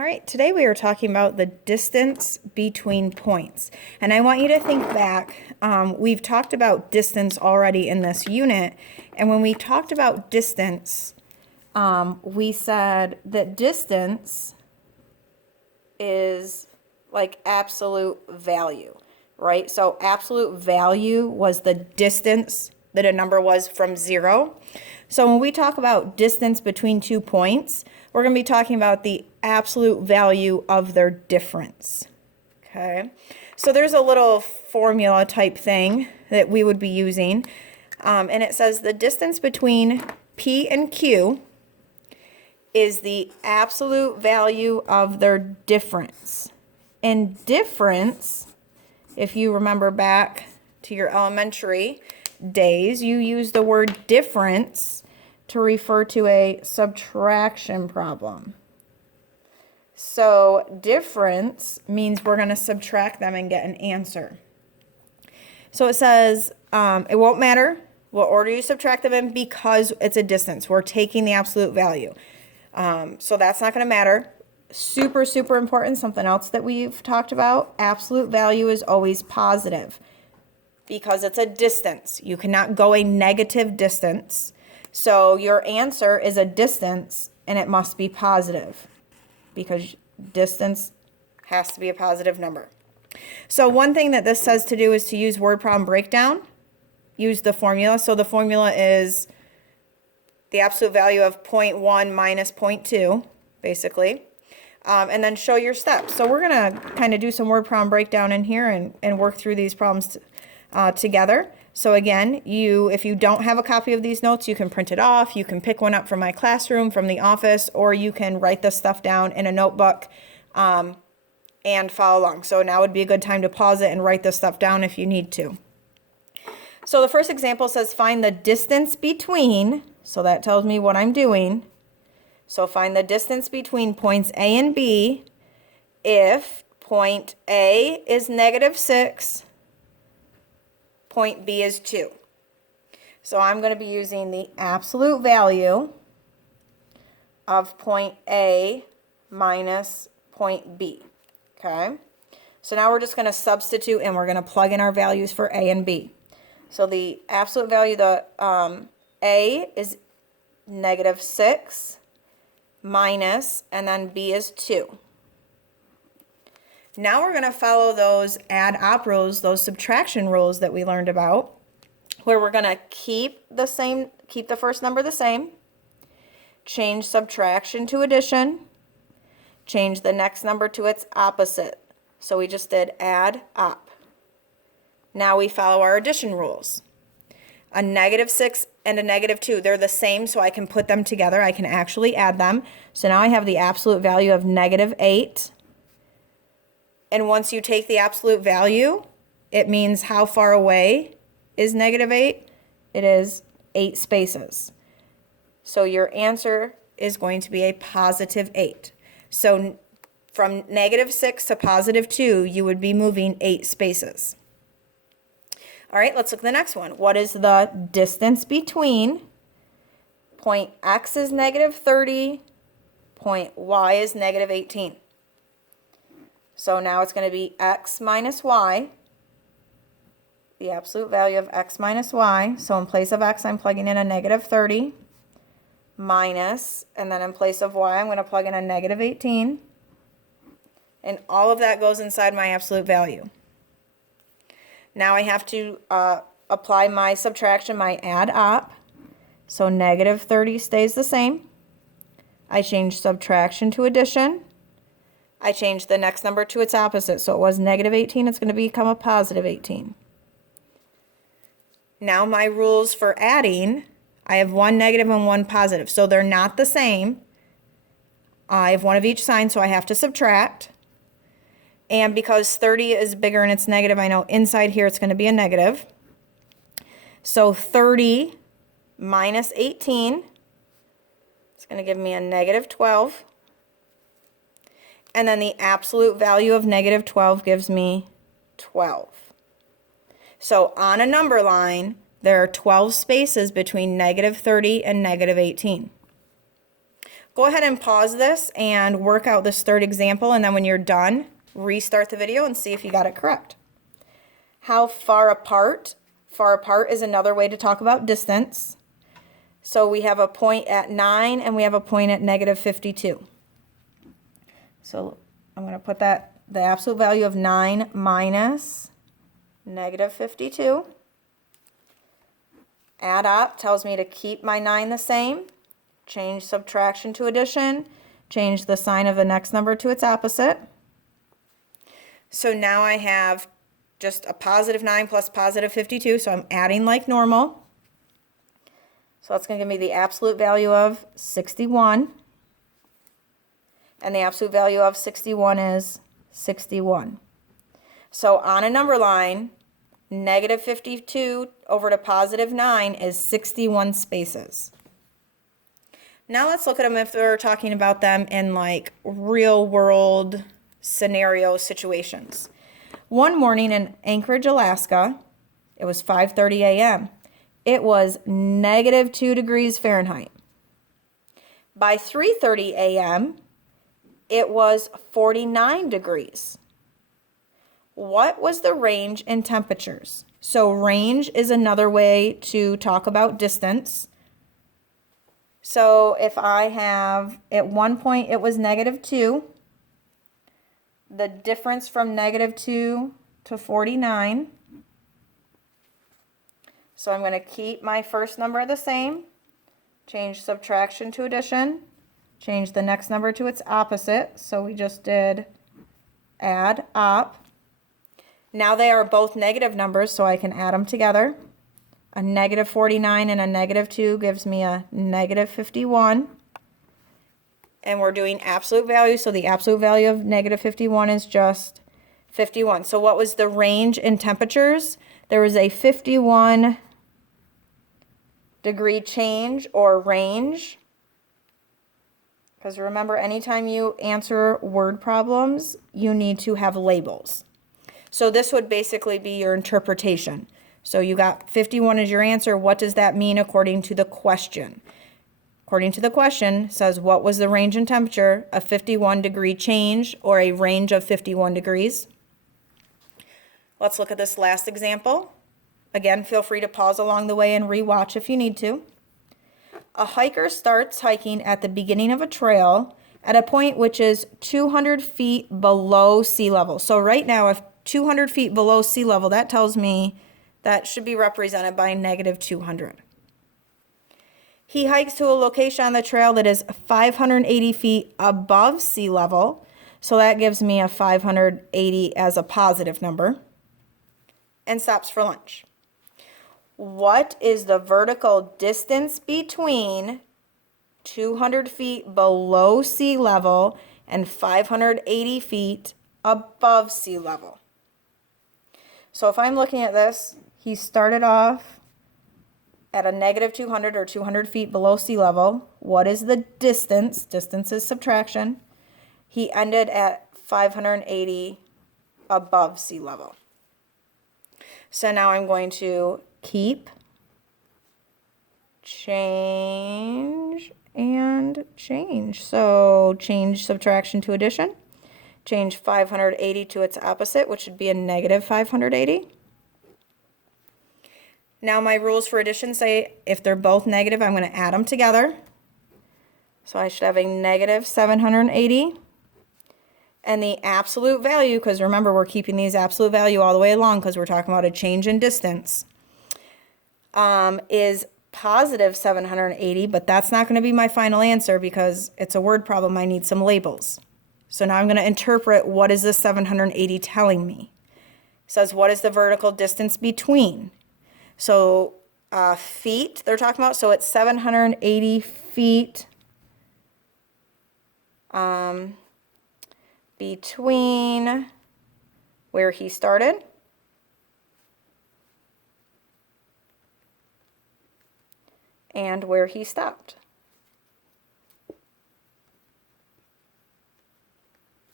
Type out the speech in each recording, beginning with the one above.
All right, today we are talking about the distance between points. And I want you to think back. We've talked about distance already in this unit. And when we talked about distance, we said that distance is like absolute value, right? So absolute value was the distance that a number was from zero. So when we talk about distance between 2 points, we're going to be talking about the absolute value of their difference. Okay, so there's a little formula type thing that we would be using, and it says the distance between P and Q is the absolute value of their difference. And difference, if you remember back to your elementary days, you use the word difference to refer to a subtraction problem. So difference means we're going to subtract them and get an answer. So it says it won't matter what order you subtract them in because it's a distance. We're taking the absolute value. So that's not going to matter. Super, super important. Something else that we've talked about, absolute value is always positive because it's a distance. You cannot go a negative distance. So your answer is a distance and it must be positive because distance has to be a positive number. So one thing that this says to do is to use word problem breakdown. Use the formula. So the formula is the absolute value of 0.1 minus 0.2, basically. And then show your steps. So we're going to kind of do some word problem breakdown in here and work through these problems together. So again, if you don't have a copy of these notes, you can print it off. You can pick one up from my classroom, from the office, or you can write this stuff down in a notebook and follow along. So now would be a good time to pause it and write this stuff down if you need to. So the first example says find the distance between, so that tells me what I'm doing. So find the distance between points A and B if point A is -6, point B is 2. So I'm going to be using the absolute value of point A minus point B. Okay? So now we're just going to substitute and we're going to plug in our values for A and B. So the absolute value, the A is -6 minus, and then B is 2. Now we're going to follow those add-op rules, those subtraction rules that we learned about, where we're going to keep the first number the same, change subtraction to addition, change the next number to its opposite. So we just did add-op. Now we follow our addition rules. A -6 and a -2, they're the same, so I can put them together. I can actually add them. So now I have the absolute value of -8. And once you take the absolute value, it means how far away is -8? It is 8 spaces. So your answer is going to be a +8. So from -6 to +2, you would be moving 8 spaces. All right, let's look at the next one. What is the distance between point X is -30, point Y is -18? So now it's going to be X minus Y, the absolute value of X minus Y. So in place of X, I'm plugging in a -30 minus, and then in place of Y, I'm going to plug in a -18. And all of that goes inside my absolute value. Now I have to apply my subtraction, my add-op. So -30 stays the same. I change subtraction to addition. I change the next number to its opposite. So it was -18, it's going to become a +18. Now my rules for adding, I have one negative and one positive. So they're not the same. I have one of each sign, so I have to subtract. And because 30 is bigger and it's negative, I know inside here it's going to be a negative. So 30 minus 18, it's going to give me a -12. And then the absolute value of -12 gives me 12. So on a number line, there are 12 spaces between -30 and -18. Go ahead and pause this and work out this third example, and then when you're done, restart the video and see if you got it correct. How far apart? Far apart is another way to talk about distance. So we have a point at 9 and we have a point at negative 52. So I'm going to put that, the absolute value of 9 minus negative 52. Add up tells me to keep my 9 the same. Change subtraction to addition. Change the sign of the next number to its opposite. So now I have just a positive 9 plus positive 52, so I'm adding like normal. So that's going to give me the absolute value of 61. And the absolute value of 61 is 61. So on a number line, negative 52 over to positive 9 is 61 spaces. Now let's look at them if we're talking about them in like real world scenario situations. One morning in Anchorage, Alaska, it was 5:30 a.m. It was negative 2 degrees Fahrenheit. By 3:30 a.m., it was 49 degrees. What was the range in temperatures? So range is another way to talk about distance. So if I have, at one point it was negative 2, the difference from negative 2 to 49. So I'm going to keep my first number the same, change subtraction to addition, change the next number to its opposite. So we just did add up. Now they are both negative numbers, so I can add them together. A negative 49 and a negative 2 gives me a negative 51. And we're doing absolute value, so the absolute value of negative 51 is just 51. So what was the range in temperatures? There was a 51 degree change or range. Because remember, anytime you answer word problems, you need to have labels. So this would basically be your interpretation. So you got 51 as your answer. What does that mean according to the question? According to the question, it says what was the range in temperature? A 51 degree change or a range of 51 degrees. Let's look at this last example. Again, feel free to pause along the way and rewatch if you need to. A hiker starts hiking at the beginning of a trail at a point which is 200 feet below sea level. So right now, if 200 feet below sea level, that tells me that should be represented by negative 200. He hikes to a location on the trail that is 580 feet above sea level. So that gives me a 580 as a positive number. And stops for lunch. What is the vertical distance between 200 feet below sea level and 580 feet above sea level? So if I'm looking at this, he started off at a negative 200 or 200 feet below sea level. What is the distance? Distance is subtraction. He ended at 580 above sea level. So now I'm going to keep, change, and change. So change subtraction to addition. Change 580 to its opposite, which would be a negative 580. Now my rules for addition say if they're both negative, I'm going to add them together. So I should have a negative 780. And the absolute value, because remember we're keeping these absolute value all the way along because we're talking about a change in distance, is positive 780, but that's not going to be my final answer because it's a word problem. I need some labels. So now I'm going to interpret what is this 780 telling me. It says what is the vertical distance between? So feet they're talking about, so it's 780 feet between where he started and where he stopped.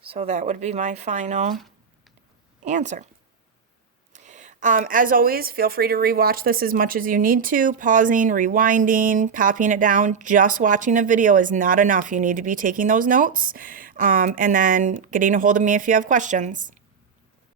So that would be my final answer. As always, feel free to rewatch this as much as you need to, pausing, rewinding, copying it down. Just watching a video is not enough. You need to be taking those notes and then getting a hold of me if you have questions.